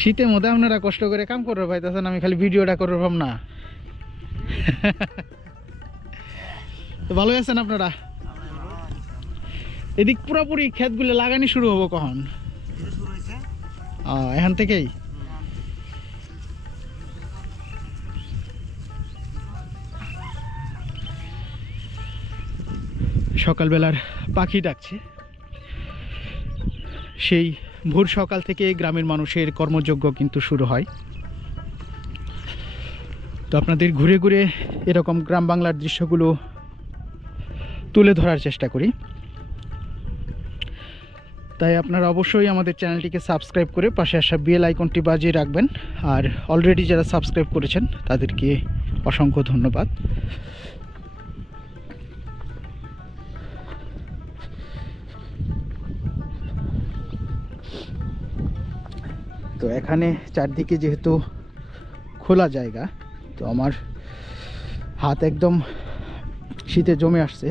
শীতের মধ্যে আপনারা কষ্ট করে কাম করবে পাইতেছেন, আমি খালি ভিডিওটা করে পাম না। তো ভালো আছেন আপনারা? এদিক পুরোপুরি ক্ষেতগুলো লাগানি শুরু হবো কখন? এখান থেকেই। সকালবেলার পাখি ডাকছে, সেই ভোর সকাল থেকে গ্রামের মানুষের কর্মযজ্ঞ কিন্তু শুরু হয়। তো আপনাদের ঘুরে ঘুরে এরকম গ্রাম বাংলার দৃশ্যগুলো তুলে ধরার চেষ্টা করি। তাই আপনারা অবশ্যই আমাদের চ্যানেলটিকে সাবস্ক্রাইব করে পাশে আসা বেল আইকনটি বাজিয়ে রাখবেন। আর অলরেডি যারা সাবস্ক্রাইব করেছেন তাদেরকে অসংখ্য ধন্যবাদ। তো এখানে চারদিকে যেহেতু খোলা জায়গা, তো আমার হাত একদম শীতে জমে আসছে।